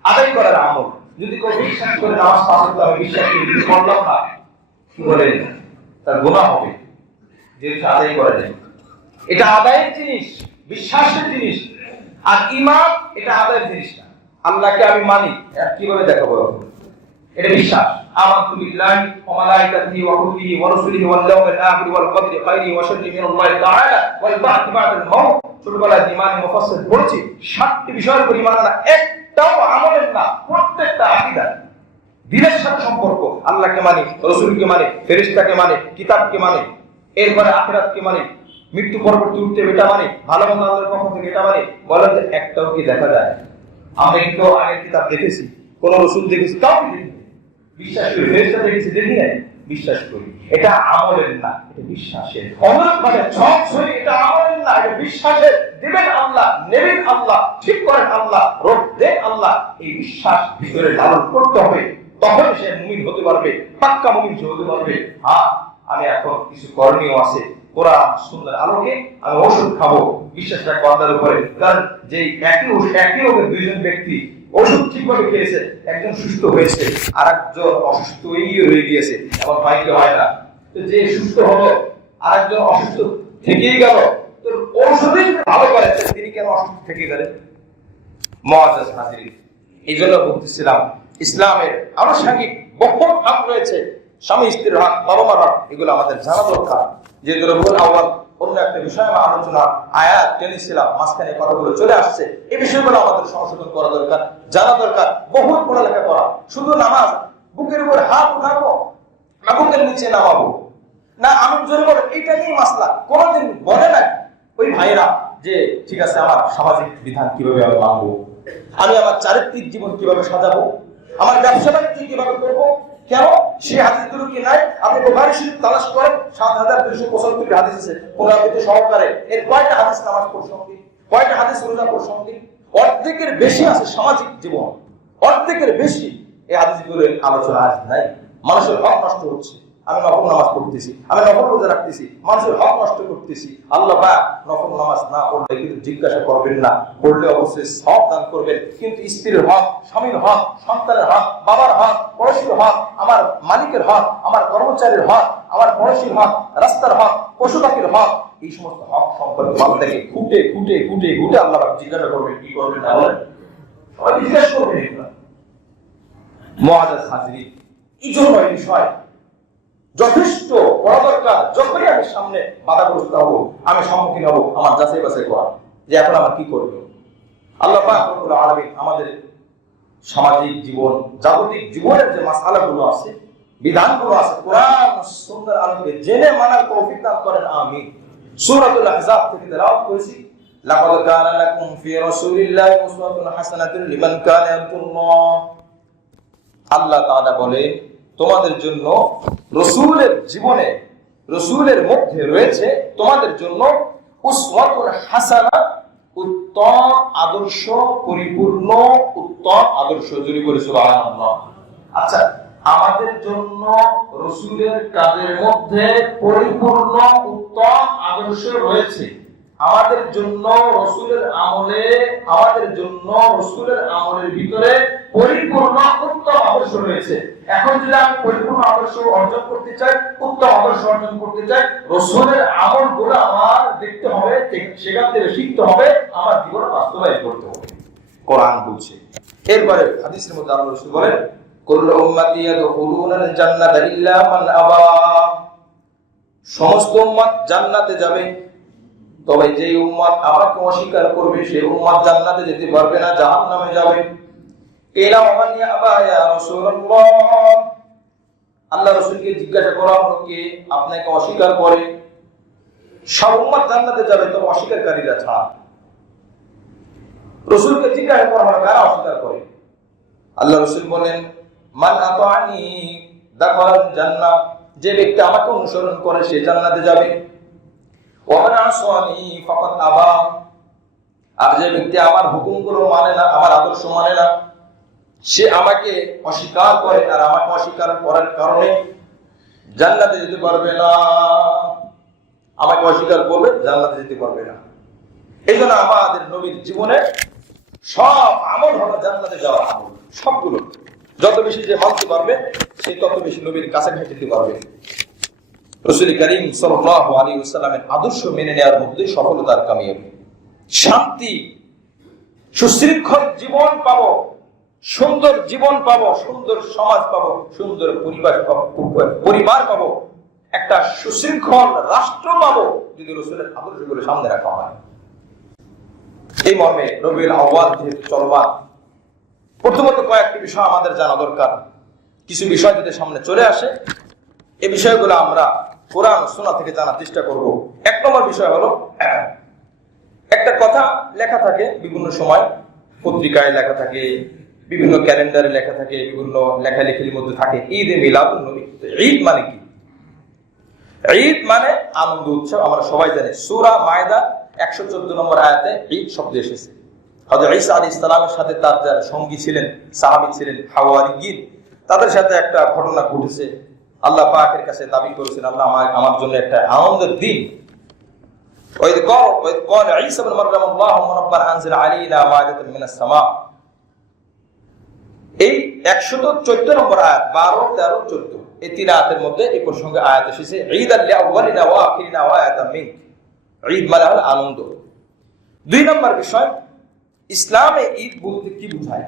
আদায় করার আমল। যদি কেউ বিশ্বাস করে নামাজ পালন করতে হবে, বিশ্বাস করে যদি করলাম না, কি বলেন, তার গুনাহ হবে, যেটা আদায় করে নেই। এটা আদায়ের জিনিস, বিশ্বাসের জিনিস। আর ঈমান এটা আদায়ের জিনিস না। আল্লাহকে আমি মানি, কিভাবে দেখাবো? এটা বিশ্বাস। আমানতু বিল্লাহি ওয়া মালাইকাতিহি ওয়া কুতুবিহি ওয়া রাসূলিহি ওয়াল ইয়াউমিল আখির ওয়াল কদরি খাইরিহি ওয়া শাররিহি মিনাল্লাহি তাআলা ওয়াল বা'থ বা'দাল মাউত। ছোটবেলায় ঈমান মুফাসসির পড়ছি, 7টি বিষয়ের উপর ঈমান আনা, একটাও আমলের না, প্রত্যেকটা আকীদা, দিনের সাথে সম্পর্ক। আল্লাহকে মানি, রাসূলকে মানি, ফেরেশতাকে মানি, কিতাবকে মানি, এরপরে আখিরাতকে মানি, মৃত্যু পরবর্তী উঠতে এটা মানি, ভালো মন্দ আল্লাহর পক্ষ থেকে এটা মানি। বলেন যে একটাও কি দেখা যায়? আমরা কিন্তু আগের কিতাব দেখেছি, কোন রাসূল দেখেছি, তাও বিশ্বাস করি। ফেরেশতা দেখেছি, দেখি নাই, বিশ্বাস করি। এটা আমলের না, এটা বিশ্বাসের। অনুরূপভাবে সরাসরি এটা আমলের না, এটা বিশ্বাসের। দিবেন আল্লাহ, নেবেন আল্লাহ, ঠিক করেন আল্লাহ, রোগ দেন আল্লাহ। এই বিশ্বাস ভিতরে লালন করতে হবে, তখন সে মুমিন হতে পারবে, পাক্কা মুমিন হতে পারবে। হ্যাঁ, আমি এখন কিছু করণীয় আছে, কোরআন সুন্নাহর আলোকে আমি ওষুধ খাবো, বিশ্বাস রাখবো আল্লাহর উপরে। কারণ যে একই রোগের দুইজন ব্যক্তি ওষুধ ঠিকভাবে খেয়েছে, একজন সুস্থ হয়েছে, আর একজন অসুস্থই রয়ে গিয়েছে, এমন হয় কি হয় না? তো যে সুস্থ হলো আর একজন অসুস্থ থেকেই গেল, তো ঔষধই ভালো করে, তিনি কেন অসুস্থ থেকে গেলেন? মুআজ্জাজ হাজিরিন, এই জন্য বলতেছিলাম, ইসলামের আনুষঙ্গিক বহু ভাগ রয়েছে, স্বামী স্ত্রীর হক, বাবা মার হক, এগুলো আমাদের জানা দরকার। যেহেতু রবিউল আউয়াল অন্য একটা বিষয় আলোচনা আয়াত টেনেছিলাম, মাঝখানে কথাগুলো চলে আসছে, এই বিষয়গুলো আমাদের সংশোধন করা দরকার, জানা দরকার। বহু পড়ালেখা করা, শুধু নামাজ বুকের উপর হাত উঠাবো না বুকের নিচে নামাবো না, আমি জোরে বলে এইটা নিয়ে মাসলা কোনোদিন বলে না ওই ভাইরা যে ঠিক আছে আমার সামাজিক বিধান কিভাবে আমি মানবো, আমি আমার চারিত্রিক জীবন কিভাবে সাজাবো, আমার ব্যবসা বাণিজ্য কিভাবে করবো। কেন? সে হাদিসগুলো কি নাই? আপনি বুখারী শরীফ তালাশ করেন, ৭,২৭৫ হাদিস আছে পুনরাবৃত্তি সহকারে। এর কয়টা হাদিস নামাজ প্রসঙ্গে, কয়টা হাদিস রোজা প্রসঙ্গে? অর্ধেকের বেশি আছে সামাজিক জীবন, অর্ধেকের বেশি। এই হাদিসগুলো আলোচনা আজ নাই। মানুষের হক নষ্ট হচ্ছে, আমি নফল নামাজ পড়তেছি, আমি নফল রোজা রাখতেছি, মানুষের হক নষ্ট করতেছি। আল্লাহ পাক নফল নামাজ না পড়লে কিন্তু জিজ্ঞাসা করবেন না, পড়লে অবশ্যই সওয়াব দান করবেন। কিন্তু স্ত্রীর হক, স্বামীর হক, সন্তানের হক, বাবার হক, পড়োশীর হক, আমার মালিকের হক, আমার কর্মচারীর হক, আমার পড়োশীর হক, রাস্তার হক, পশু পাখির হক, এই সমস্ত হক সম্পর্কে বান্দাকে খুঁটে খুঁটে খুঁটে খুঁটে আল্লাহ পাক জিজ্ঞাসা করবেন। কি করবেন না বলেন? সবাই জিজ্ঞাসা করবেন এগুলো। মুআজ্জাজ হাজরিন, এই জন্য এই বিষয় যথেষ্ট পড়া দরকার। যখনই আমি সামনে বাধাগ্রস্ত হব, আমি সম্মুখীন হব, আমার যাচাই বাছাই করা যে এখন আমার কি করবে। আল্লাহ পাক রব্বুল আলামিন আমাদের সামাজিক জীবন, জাগতিক জীবনের যে মাসআলাগুলো আছে, বিধানগুলো আছে, কোরআন ও সুন্নাহর আলোকে জেনে মানার তৌফিক দান করেন। আমিন। সূরাতুল আহজাব থেকে তেলাওয়াত করেছি, লাকাদ কানা লাকুম ফি রাসূলিল্লাহি উসওয়াতুন হাসানাতুন লিমান কানা ইয়ারজুল্লাহ। আল্লাহ তাআলা বলেন, তোমাদের জন্য রাসূলের জীবনে, রাসূলের মধ্যে রয়েছে তোমাদের জন্য উসওয়াতুন হাসানা, উত্তম আদর্শ, পরিপূর্ণ উত্তম আদর্শ। জোরে বলে সুবহানাল্লাহ। আচ্ছা, আমাদের জন্য রাসূলের কাজের মধ্যে পরিপূর্ণ উত্তম আদর্শ রয়েছে। আমাদের জন্য রাসূলের আমলে, আমাদের জন্য রাসূলের আমলের ভিতরে পরিপূর্ণ উত্তম আদর্শ রয়েছে। এখন যদি আমি পরিপূর্ণ আদর্শ অর্জন করতে চাই, উত্তম আদর্শ অর্জন করতে চাই, রাসূলের আমলগুলো আমার দেখতে হবে, সেখান থেকে শিখতে হবে, আমার জীবনে বাস্তবায়ন করতে হবে। কোরআন বলছে। এরপরে হাদিসের মধ্যে আল্লাহ রাসূল বলেন, কুল্লু উম্মতি ইয়াদখুলুনাল জান্নাতা ইল্লা মান আবা। সমস্ত উম্মত জান্নাতে যাবে, তবে যে উম্মত আমাকে অস্বীকার করবে সে উম্মত জান্নাতে যেতে পারবে না, জাহান্নামে যাবে। কিলা ওমান ইয়াবা ইয়া রাসূলুল্লাহ। আল্লাহ রাসূলকে জিজ্ঞাসা করা হলো, কে আপনাকে অস্বীকার করে? সব উম্মত জান্নাতে যাবে, তবে অস্বীকারীরা ছাড়া। রাসূলকে জিজ্ঞাসা করা হলো, কারা অস্বীকার করে? আল্লাহ রাসূল বলেন, মান আতাআনি দাখালাল জান্নাহ। যে ব্যক্তি আমাকে অনুসরণ করে সে জান্নাতে যাবে। ওয়ামান আসানি ফাকাদ আবা। আর যে ব্যক্তি আমার হুকুমগুলো মানে না, আমার আদর্শ মানে না, সে আমাকে অস্বীকার করে, আর আমাকে অস্বীকার করার কারণে জান্নাতে যেতে পারবে না। আমাকে অস্বীকার করবে, জান্নাতে যেতে পারবে না। এই জন্য আমাদের নবীর জীবনে সব আমল হলো জান্নাতে যাওয়ার আমল। সবগুলো যত বেশি যে মানতে পারবে, সে তত বেশি নবীর কাছাকাছি যেতে পারবে। রাসূল করিম সাল্লাল্লাহু আলাইহি ওয়াসাল্লামের আদর্শ মেনে নেওয়ার মধ্যে সফলতার কামিয়াবি। শান্তি, সুশৃঙ্খল জীবন পাবো, সুন্দর জীবন পাবো, সুন্দর সমাজ পাবো, সুন্দর পরিবার পাবো, একটা সুশৃঙ্খল রাষ্ট্র পাবো যদি রাসূলের আদর্শগুলো সামনে রাখা হয়। এই মর্মে রবিউল আউয়াল যেহেতু চলমান, প্রথমত কয়েকটি বিষয় আমাদের জানা দরকার। কিছু বিষয় যদি সামনে চলে আসে, এই বিষয়গুলো আমরা কোরআন ও সুন্নাহ থেকে জানার চেষ্টা করব। এক নম্বর বিষয় হলো, একটা কথা লেখা থাকে বিভিন্ন সময়, পত্রিকায় লেখা থাকে, বিভিন্ন ক্যালেন্ডারে লেখা থাকে, বিভিন্ন লেখালেখির মধ্যে থাকে ঈদে মিলাদুন নবী। ঈদ মানে কি? ঈদ মানে আনন্দ উৎসব। আমরা সবাই জানি সূরা মায়দা 114 নম্বর আয়াতে ঈদ শব্দ এসেছে। হযরত ঈসা আলাইহিস সালামের সাথে তার যারা সঙ্গী ছিলেন, সাহাবী ছিলেন, হাওয়ারিয়িন, তাদের সাথে একটা ঘটনা ঘটেছে। আল্লাহ পাকের কাছে দাবি করেছেন, আল্লাহ আমার জন্য একটা আনন্দের দিন। ওয়াইদ ক্বাল ঈসা ইবনে মারইয়াম আল্লাহুম্মা রাব্বানা আনজিল আলাইনা মাইদাতাম মিনাস সামা। এই 114 নম্বর আয়াত, 12, 13, 14 এই তিন আয়াতের মধ্যে এই প্রসঙ্গে আয়াত এসেছে। ঈদাল লিআউয়ালিনা ওয়া আখিরিনা ওয়া আয়াতাম মিন। ঈদ মানে হলো আনন্দ। দুই নম্বর বিষয়, ইসলামে ঈদ বলতে কি বোঝায়?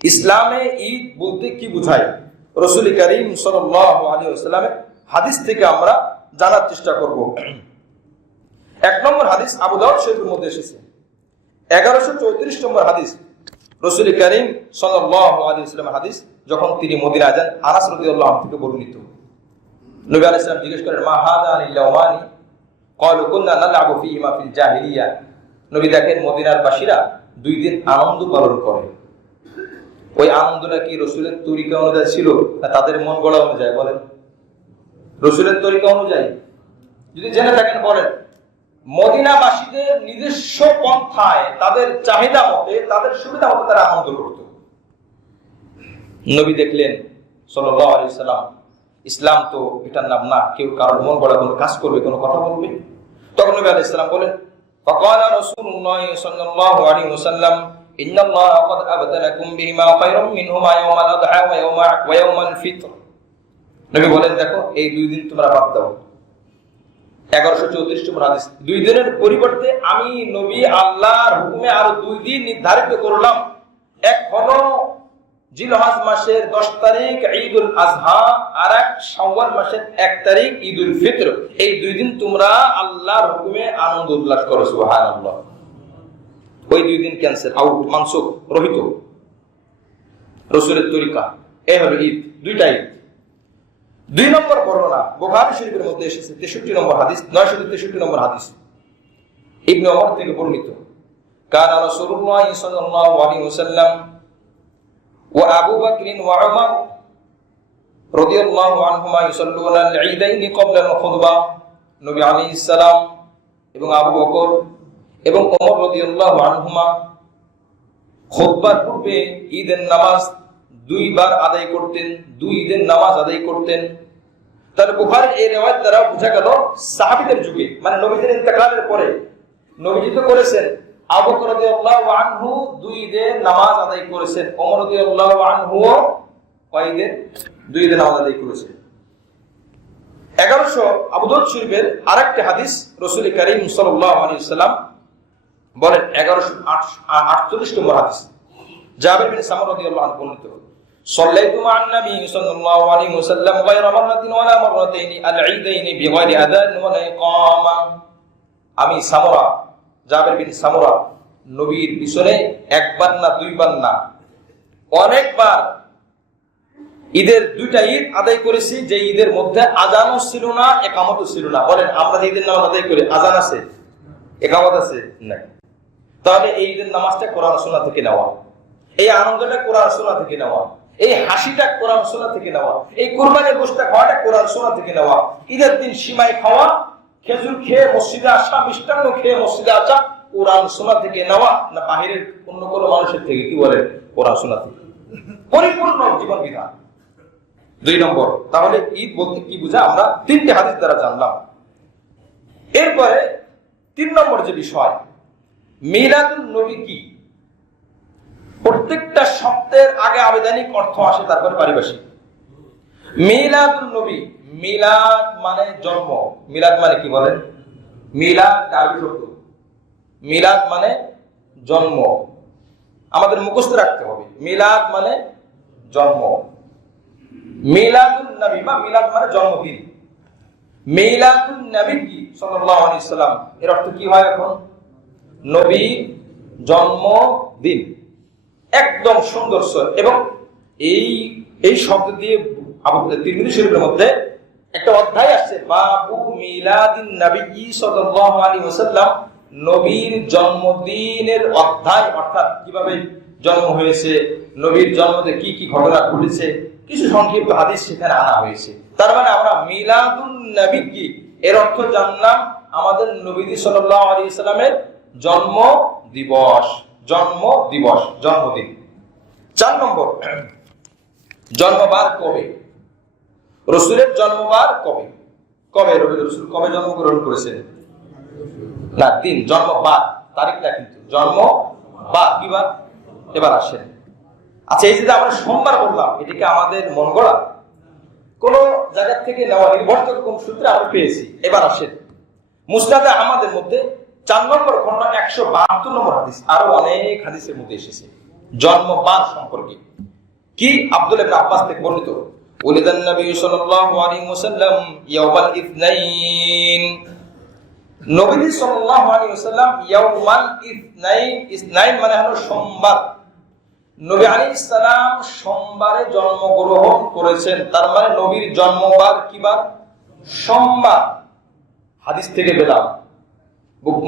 ইসলামে ঈদ বলতে কি বোঝায়? রাসূল করিম সাল্লাল্লাহু আলাইহি ওয়াসাল্লামের হাদিস থেকে আমরা জানার চেষ্টা করব। এক নম্বর হাদিস আবু দাউদ শরীফের মধ্যে এসেছে, 1134 নম্বর হাদিস, রাসূল করিম সাল্লাল্লাহু আলাইহি ওয়াসাল্লামের হাদিস। যখন তিনি মদিনায় যান, আনাস রাদিয়াল্লাহু আনহু থেকে বর্ণিত, নবী আলাইহিস সালাম জিজ্ঞেস করেন, মা হাদান ইল্লাওয়ানি ক্বালু কুননা নালআবু ফীহিমা ফিল জাহিলিয়া। নবী দেখেন মদিনার বাসীরা 2 দিন আনন্দ পালন করে। ওই আনন্দটা কি রাসূলের তরিকা অনুযায়ী ছিল না তাদের মন গড়া অনুযায়ী? বলেন, রাসূলের তরিকা অনুযায়ী যদি জেনে থাকেন বলেন। মদিনাবাসীদের নিজস্ব পন্থায়, তাদের চাহিদা মতে, তাদের সুবিধা মতে তারা আনন্দ করত। নবী দেখলেন সাল্লাল্লাহু আলাইহি ওয়াসাল্লাম, ইসলাম তো এটার নাম না কেউ কারোর মন গড়া কোনো কাজ করবে, কোনো কথা বলবে। তখন নবী আলাইহিস সালাম বলেন, ফাকালা রাসূলুল্লাহ সাল্লাল্লাহু আলাইহি ওয়াসাল্লাম, ইন্নাল্লাহা ক্বাদ আবতালাকুম বিহিমা খায়রাম মিনহুমা ইয়াওমাল আযহা ওয়া ইয়াওমাল ফিতর। নবী বলেন, দেখো এই দুই দিন তোমরা বাদ দাও। 1134 নম্বর হাদিস। দুই দিনের পরিবর্তে আমি নবী আল্লাহর হুকুমে আরো দুই দিন নির্ধারিত করলাম। এক হলো জিলহজ মাসের 10 তারিখ ঈদুল আযহা, আর এক শাওয়াল মাসের 1 তারিখ ঈদুল ফিতর। এই দুই দিন তোমরা আল্লাহর হুকুমে আনন্দ উল্লাস করো। সুবহানাল্লাহ। ওই দুই দিন ক্যান্সেল, আউট, মানসুখ, রহিত। রাসূলের তরিকা এই হলো ঈদ, দুইটা ঈদ। 2 নম্বর বর্ণনা বুখারী শরীফের মধ্যে এসেছে, 63 নম্বর হাদিস, 963 নম্বর হাদিস, ইবনে ওমর থেকে বর্ণিত। কানা রাসূলুল্লাহ সাল্লাল্লাহু আলাইহি ওয়াসাল্লাম ওয়া আবু বকর ওয়া উমর রাদিয়াল্লাহু আনহুমা ইউসাল্লুনা আল-ঈদাইন ক্বাবলা আল-খুতবা। নবী আলাইহিস সালাম এবং আবু বকর এবং ওমর রাদিয়াল্লাহু আনহুমা খুতবার পূর্বে ঈদের নামাজ 2 বার আদায় করতেন, 2 ঈদের নামাজ আদায় করতেন। তার বুখারীর এই riwayat দ্বারা বোঝা গেল সাহাবীদের যুগে, মানে নবীদের ইন্তেকালের পরে নবীজি তো করেছেন, আবু বকর রাদিয়াল্লাহু আনহু 2 ঈদের নামাজ আদায় করেছেন, ওমর রাদিয়াল্লাহু আনহু কয় ঈদের? 2 ঈদের নামাজ আদায় করেছেন। 1100 আবু দাউদ শরীফের আরেকটা হাদিস, রাসূল করিম সাল্লাল্লাহু আলাইহি ওয়াসাল্লাম বলেন, 1148 নম্বর হাদিস, জাবির বিন সামরা রাদিয়াল্লাহু আনহু বর্ণিত, সাল্লাইতু মা'আন নবী সাল্লাল্লাহু আলাইহি ওয়াসাল্লাম গায়রা মাররাতিন ওয়ালা মাররাতাইনি আল-ঈদাইনি বিগায়রি আযান ওয়ালা ইকামা। আমি সামরা, জাবির বিন সামরা, নবীর পিছনে একবার না, 2 বার না, অনেকবার ঈদের 2টা ঈদ আদায় করেছি, যে ঈদের মধ্যে আযানও ছিল না, ইকামতও ছিল না। বলেন, আমরা ঈদের নামাজ আদায় করি, আযান আছে, ইকামত আছে? না। তাহলে এই ঈদের নামাজটা কোরআন সুন্নাহ থেকে নেওয়া, এই আনন্দটা কোরআন সুন্নাহ থেকে নেওয়া, এই হাসিটা কোরআন সুন্নাহ থেকে নেওয়া, এই কুরবানির গোশতটা খাওয়াটা কোরআন সুন্নাহ থেকে নেওয়া। ঈদের দিন সিমাই খাওয়া, খেজুর খেয়ে মসজিদে আসা, মিষ্টান্ন খেয়ে মসজিদে আসা, কোরআন সুন্নাহ থেকে নেওয়া না বাহিরের অন্য কোনো মানুষের থেকে? কি বলে? কোরআন সুন্নাহ থেকে। পরিপূর্ণ জীবন বিধান। 2 নম্বর, তাহলে ঈদ বলতে কি বোঝা আমরা 3টে হাদিস দ্বারা জানলাম। এরপরে 3 নম্বর যে বিষয়, মিলাদুন নবী কি? প্রত্যেকটা শব্দের আগে আবেদনিক অর্থ আসে, তারপরে পারিভাষিক। মিলাদুন নবী, মিলাদ মানে জন্ম। মিলাদ মানে কি বলেন? মিলাদ আরবি শব্দ, মিলাদ মানে জন্ম। আমাদের মুখস্থ রাখতে হবে, মিলাদ মানে জন্ম। মিলাদুন নবী বা মিলাদ মানে জন্মদিন। মিলাদুন নবী কি সাল্লাল্লাহু আলাইহি ওয়াসাল্লাম, এর অর্থ কি হয় এখন? নবী জন্মদিন। একদম সুন্দর। এবং এই শব্দ দিয়ে তিরমিজি শরীফের মধ্যে একটা অধ্যায় আসছে, বাবু মিলাদিন নবী সাল্লাল্লাহু আলাইহি ওয়াসাল্লাম, নবীর জন্মদিনের অধ্যায়। অর্থাৎ কিভাবে জন্ম হয়েছে, নবীর জন্মতে কি কি ঘটনা ঘটেছে, কিছু সংক্ষিপ্ত হাদিস সেখানে আনা হয়েছে। তার মানে আমরা মিলাদুন নবী কি এর অর্থ জানলাম, আমাদের নবীজি সাল্লাল্লাহু আলাইহি ওয়াসাল্লামের জন্ম দিবস, জন্মদিন। 4 নম্বর, জন্মবার কবে? রাসূলের জন্মবার কবে? রাসূল কবে জন্মগ্রহণ করেছেন? না, দিন, জন্মবার, তারিখ না কিন্তু, জন্মবার কি বার? এবার আসেন। আচ্ছা, এই যে আমরা সোমবার বললাম, এটা কি আমাদের মন গড়া? কোন জায়গা থেকে নেওয়া, নির্ভরযোগ্য কোন সূত্রে আমরা পেয়েছি? এবার আসেন, মুসনাদে আহমদের মধ্যে 4 নম্বর খণ্ড 172 নম্বর হাদিস, আরো অনেক হাদিসের মধ্যে এসেছে জন্মবার সম্পর্কে। কি? আব্দুল্লাহ ইবনে আব্বাস থেকে বর্ণিত, ওলিদান নবী সাল্লাল্লাহু আলাইহি ওয়াসাল্লাম ইয়াউমাল ইসনাইন। নবী সাল্লাল্লাহু আলাইহি ওয়াসাল্লাম ইয়াউমাল ইসনাইন মানে হলো সোমবার। নবী আলাইহিস সালাম সোমবারে জন্মগ্রহণ করেছেন। তার মানে নবীর জন্মবার কি বার? সোমবার। হাদিস থেকে পেলাম,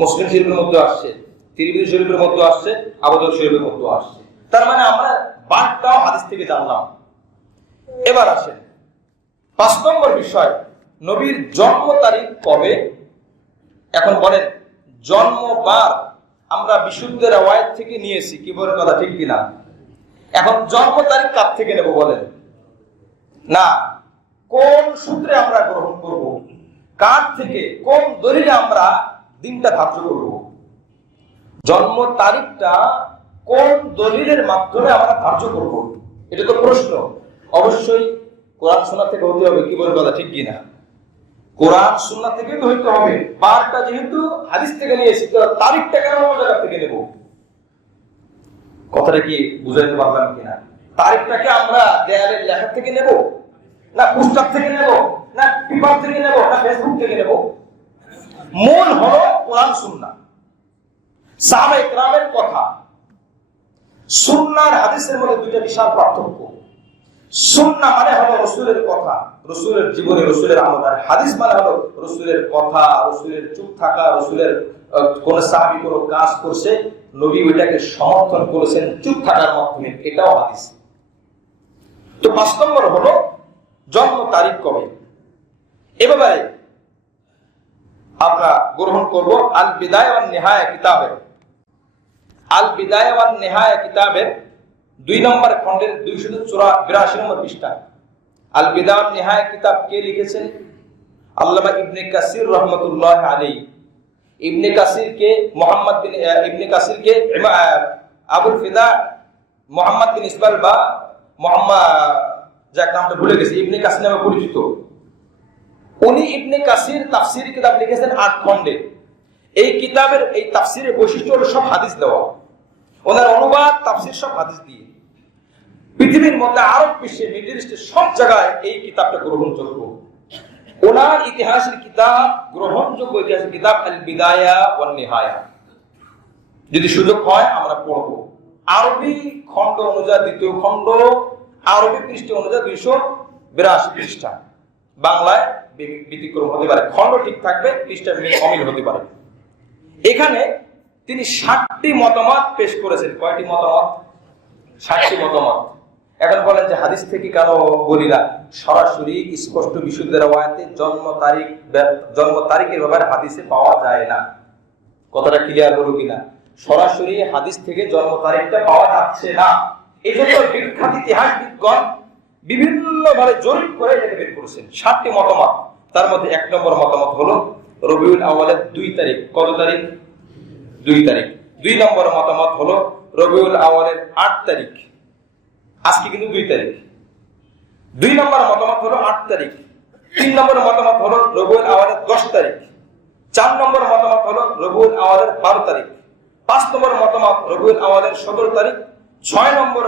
মুসলিম শরীফের মধ্যে আসছে, তিরমিজি শরীফের মধ্যে আসছে, আবু দাউদ শরীফের মধ্যে আসছে। তার মানে আমরা বারটাও হাদিস থেকে জানলাম। এবার আসেন 5 নম্বর বিষয়, নবীর জন্ম তারিখ কবে? এখন বলেন, জন্মবার আমরা বিশুদ্ধ রিওয়ায়াত থেকে নিয়েছি, কি বলেন কথা ঠিক কিনা? এখন জন্ম তারিখ কার থেকে নেব বলেন? না, কোন সূত্রে আমরা গ্রহণ করব, কার থেকে, কোন দলিলে আমরা দিনটা ধার্য করব? জন্ম তারিখটা কোন দলিলের মাধ্যমে আমরা ধার্য করব, এটা তো প্রশ্ন। অবশ্যই কোরআন সুন্নাহ থেকে হতে হবে। কি বলে কথা, ঠিক কিনা? কোরআন সুন্নাহ থেকে তো হইতে হবে। পাঠটা যেহেতু হাদিস থেকে নিয়েছি, তো তারিখটা কেন অন্য জায়গা থেকে নেব? কথাটা কি বুঝাইতে পারলাম কিনা? তারিখটাকে আমরা দেয়ালের লেখা থেকে নেব, না পোস্টার থেকে নেব, না পেপার থেকে নেব, না ফেসবুক থেকে নেব? মূল হলো কোরআন সুন্নাহ, সাহাবা ইকরামের কথা। সুন্নাহ আর হাদিসের মধ্যে দুইটা বিশাল পার্থক্য। সুন্নাহ মানে হলো রাসূলের কথা, রাসূলের জীবনে, রাসূলের আমল। আর হাদিস মানে হলো রাসূলের কথা, রাসূলের চুপ থাকা, রাসূলের কোন সাহাবী কোন কাজ করছে, নবী ওইটাকে সমর্থন করেছেন চুপ থাকার মাধ্যমে, এটাও হাদিস। তো ৫ নম্বর হলো জন্ম তারিখ কবে। এভাবে আমরা গ্রহণ করব আল বিদায়া ওয়ান নিহায়া কিতাবের, আল বিদায়া ওয়ান নিহায়া কিতাবের ২ নম্বর খণ্ডের ২৮৪ নম্বর পৃষ্ঠা। আল বিদায়া ওয়ান নিহায়া কিতাব কে লিখেছেন? আল্লামা ইবনে কাসির রহমাতুল্লাহ আলাইহি। ইবনে কাসির কে মুহাম্মদ বিন ইবনে কাসির কে আবুল ফিদা মুহাম্মদ বিন ইসমাইল বা মুহাম্মদ, যার নামটা ভুলে গেছি, ইবনে কাসির নামে পরিচিত। উনি ইবনে কাসির তাফসীর কিতাব লিখেছেন ৮ খণ্ডে। এই কিতাবের এই তাফসীরের বৈশিষ্ট্য হলো সব হাদিস দেওয়া। ওনার অনুবাদ তাফসীর সব হাদিস দিয়ে। পৃথিবীর মধ্যে, আরব বিশ্বে, মিডল ইস্টে সব জায়গায় এই কিতাবটা গ্রহণযোগ্য। ওনার ইতিহাসের কিতাব, গ্রহণযোগ্য ইতিহাসের কিতাব আল বিদায়া ওয়ান নিহায়া। যদি সুযোগ হয় আমরা পড়ব। আরবি খণ্ড অনুযায়ী ২য় খণ্ড, আরবি পৃষ্ঠা অনুযায়ী ২৮২ পৃষ্ঠা। বাংলায় ব্যতিক্রম হতে পারে, খণ্ড ঠিক থাকবে, পৃষ্ঠা অমিল হতে পারে। এখানে তিনি ৬০টি মতামত পেশ করেছেন। কয়টি মতামত? ৬০টি মতামত। এখন বলেন যে হাদিস থেকে কেন বলি না? সরাসরি স্পষ্ট বিশুদ্ধ রওয়ায়াতে জন্ম তারিখের ব্যাপারে হাদিসে পাওয়া যায় না। কথাটা ক্লিয়ার হলো কিনা? সরাসরি হাদিস থেকে জন্ম তারিখটা পাওয়া যাচ্ছে না। এই জন্য বিখ্যাত ইতিহাসবিদগণ বিভিন্ন ভাবে জরিপ করে এটাকে বের করেছেন। ৬০টি মতামত। তার মধ্যে ১ নম্বর মতামত হলো রবিউল আউয়ালের ২ তারিখ। কত তারিখ? ২ তারিখ। ২ নম্বর মতামত হলো রবিউল আউয়ালের ৮ তারিখ। আজকে কিন্তু ২ তারিখ। ২ নম্বর মতামত হলো ৮ তারিখ। ৩ নম্বর মতামত হলো রবিউল আউয়ালের ১০ তারিখ। ৪ নম্বর মতামত হলো রবিউল আউয়ালের ১২ তারিখ। ৫ নম্বর মতামত রবিউল আউয়ালের ১৭ তারিখ। ৬ নম্বর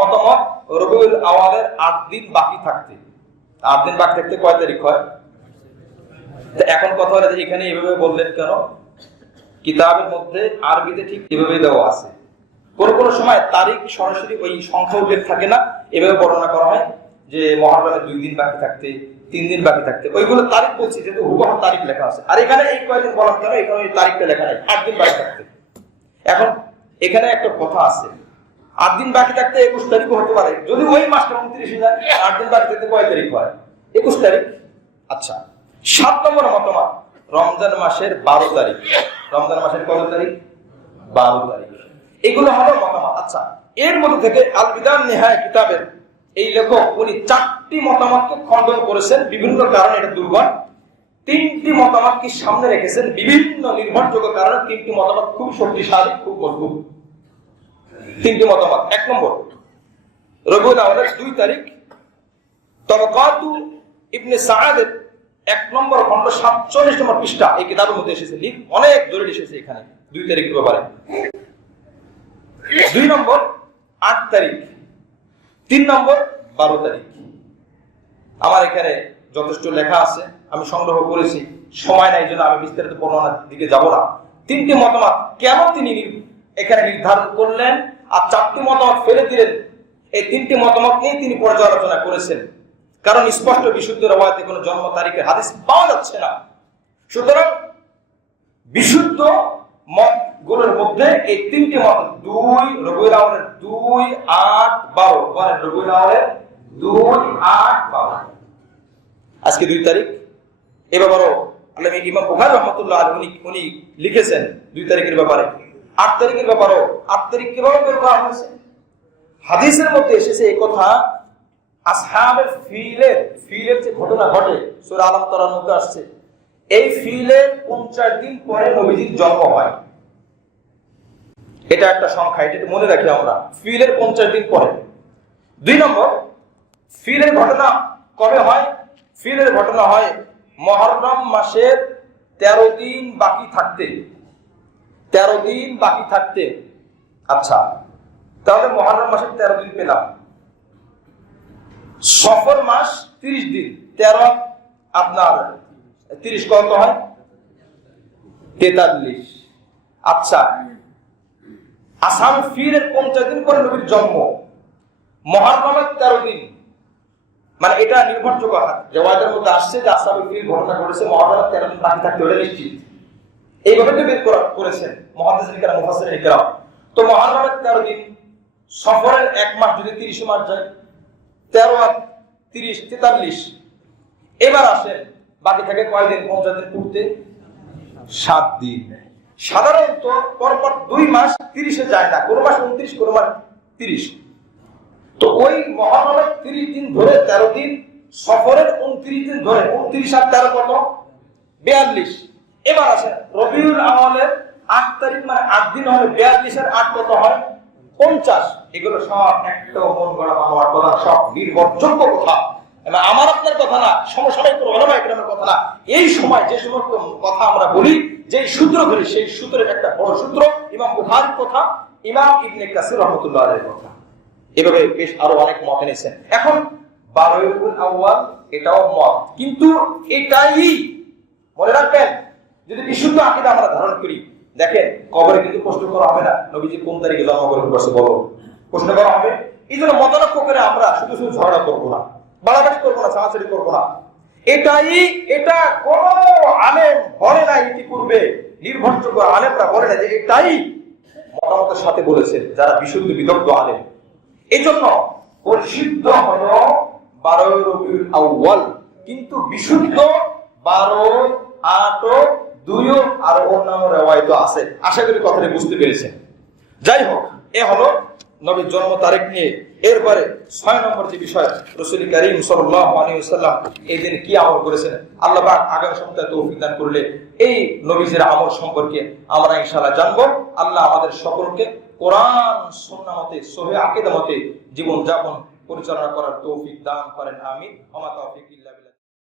মতামত রবিউল আউয়ালের ৮ দিন বাকি থাকতে। ৮ দিন বাকি থাকতে কয় তারিখ হয়? এখন কথা হলো যে এখানে এভাবে বললেন কেন? কিতাবের মধ্যে আরবিতে ঠিক এভাবে দেওয়া আছে। কোন কোন সময় তারিখ সরাসরি ওই সংখ্যা উল্লেখ থাকে না, এভাবে বর্ণনা করা হয় যে মুহররমের ২ দিন বাকি থাকতে, ৩ দিন বাকি থাকতে, ওইগুলো তারিখ বলছি যেহেতু হুবহু তারিখ লেখা আছে। আর এখানে এই কয়দিন বলার কেন? এখানে ওই তারিখটা লেখা নাই, ৮ দিন বাকি থাকতে। এখন এখানে একটা কথা আছে, ৮ দিন বাকি থাকতে ২১ তারিখও হতে পারে। যদি ওই মাসটা ২৯ যায়, ৮ দিন বাকি থাকতে কয় তারিখ হয়? ২১ তারিখ। আচ্ছা, ৭ নম্বর মতামত রমজান মাসের ১২ তারিখ। রমজান মাসের কত তারিখ? ১২ তারিখ। এগুলো হলো মতামত। আচ্ছা, এর মধ্যে থেকে আল বিদায়া ওয়ান নিহায়া কিতাবের এই লেখক উনি ৪টি মতামতকে খণ্ডন করেছেন, বিভিন্ন কারণে এটা দুর্বল। ৩টি মতামতকে সামনে রেখেছেন বিভিন্ন নির্ভরযোগ্য কারণে। ৩টি মতামত খুব শক্তিশালী, খুব মজবুত। ৩টি মতামত। ১ নম্বর রবিউল আউয়ালের ২ তারিখ। তাবাকাতু ইবনে সাআদের ১ নম্বর খণ্ড ৪৭ নম্বর পৃষ্ঠা এই কিতাবের মধ্যে এসেছে। অনেক দলিল এসেছে এখানে ২ তারিখের ব্যাপারে। ২ নম্বর ৮ তারিখ। ৩ নম্বর ১২ তারিখ। আমার এখানে যথেষ্ট লেখা আছে, আমি সংগ্রহ করেছি, সময় নাই জন্য আমি বিস্তারিত বর্ণনার দিকে যাব না। ৩টি মতামত কেন তিনি এখানে নির্ধারণ করলেন আর ৪টি মতামত ফেলে দিলেন, এই ৩টি মতামত নিয়ে তিনি পর্যালোচনা করেছেন। কারণ স্পষ্ট বিশুদ্ধ রওয়ায়াতে কোনো জন্ম তারিখের হাদিস পাওয়া যাচ্ছে না। সুতরাং বিশুদ্ধ মতগুলোর মধ্যে এই ৩টি মত, ২ রবিউল আউয়ালের ২, ৮, ১২, মানে রবিউল আউয়ালের ২, ৮, ১২। আজকে ২ তারিখ। এ ব্যাপারেও ইমাম বুখারী রাহমাতুল্লাহ আলাইহি উনি লিখেছেন ২ তারিখের ব্যাপারে। ৮ তারিখের ব্যাপারেও ৮ তারিখ কিভাবে বের করা হয়েছে? হাদিসের মধ্যে এসেছে এই কথা, আসহাবের ফিলের যে ঘটনা ঘটে সূরা আল ইমরানের মধ্যে আসছে, এই ফিলের 50 দিন পরে নবীজির জন্ম হয়। এটা একটা সংখ্যা, এটা মনে রাখি আমরা, ফিলের 50 দিন পরে। 2 নম্বর, ফিলের ঘটনা কবে হয়? ফিলের ঘটনা হয় মুহররম মাসের 13 দিন বাকি থাকতে। 13 দিন বাকি থাকতে। আচ্ছা, তাহলে মুহররম মাসের 13 দিন পেলাম। সফর মাস 30 দিন, 13 আপনার 30 কত হয়? 43। আচ্ছা, আসাম ফিলের 50 দিন পরে নবীর জন্ম, মুহররমের 13 দিন, মানে এটা নির্ভরযোগ্য রিওয়ায়াতের মধ্যে আসছে যে আসাম ফিল ঘটনা ঘটেছে মুহররমের 13 দিন বাকি থাকতে, ওটা নিশ্চিত। এইভাবে তো বের করেছেন মুহাদ্দিসিন কিরাম, মুফাসসিরিন কিরাম। তো মুহররমের 13 দিন, সফরের 1 মাস যদি 30 মাস যায়, 13 আর 30 43। এবার আসেন বাকি থাকে কয় দিন? 50 দিন পূর্তে 7 দিন। সাধারণত পরপর 2 মাস 30-এ যায় না, কোন মাস 29, কোন মাস 30। তো ওই মুহররমের 30 দিন ধরে 13 দিন, সফরের 29 দিন ধরে 29 আর 13 কত? 42। এবার আসেন রবিউল আউয়ালের 8 তারিখ, মানে 8 দিন হলে 42 আর 8 কত হয়? 50। এগুলো সব একটা মন গড়া বানোয়ার কথা, সব নির্ভরযোগ্য কথা, আমার আপনার কথা না, সমসাময়িক উলামায়ে কেরামের কথা না। এই সময় যে সমস্ত কথা আমরা বলি, যে সূত্র ধরি, সেই সূত্রের একটা বড় সূত্র ইমাম বুখারীর কথা, ইমাম ইবনে কাসির রাহমাতুল্লাহ আলাইহির কথা। এভাবে বেশ আরো অনেক মত এনেছেন। এখন 12 রবিউল আউয়াল এটাও মত, কিন্তু এটাই মনে রাখবেন, যদি বিশুদ্ধ আকীদা আমরা ধারণ করি, দেখেন কবরে কিন্তু প্রশ্ন করা হবে না নবীজি কোন তারিখে জন্মগ্রহণ করছে, বলো, প্রশ্ন করা হবে। এই জন্য মতানক্য করে আমরা শুধু শুধু ঝগড়া করবো না, বাড়াবাড়ি করবো না, ছাড়াছাড়ি করবো না। এটা কোন আলেম বলে না, ইতিপূর্বে নির্ভরযোগ্য আলেমরা বলে না যে এটাই মতামতের সাথে বলেছেন যারা বিশুদ্ধ বিদগ্ধ আলেম। এই জন্য পরিশুদ্ধ হলো 12 রবিউল আউয়াল, কিন্তু বিশুদ্ধ 12, 8, 2 আর অন্যান্য রিওয়ায়াত আছে। আশা করি কথাটা বুঝতে পেরেছেন। যাই হোক, এ হলো নবীর জন্ম তারিখ নিয়ে। এরপরে 6 নম্বর যে বিষয়, রাসূল করিম সাল্লাল্লাহু আলাইহি ওয়াসাল্লাম এই দিন কি আমল করেছেন, আল্লাহ পাক আগামী সপ্তাহে তৌফিক দান করলে এই নবীজির আমল সম্পর্কে আমরা ইনশাআল্লাহ জানব। আল্লাহ আমাদের সকলকে কোরআন সুন্নাহ মতে, সহিহ আকীদা মতে জীবন যাপন পরিচালনা করার তৌফিক দান করেন। আমিন। ওয়া মা তাওফীক ইল্লা বিল্লাহ।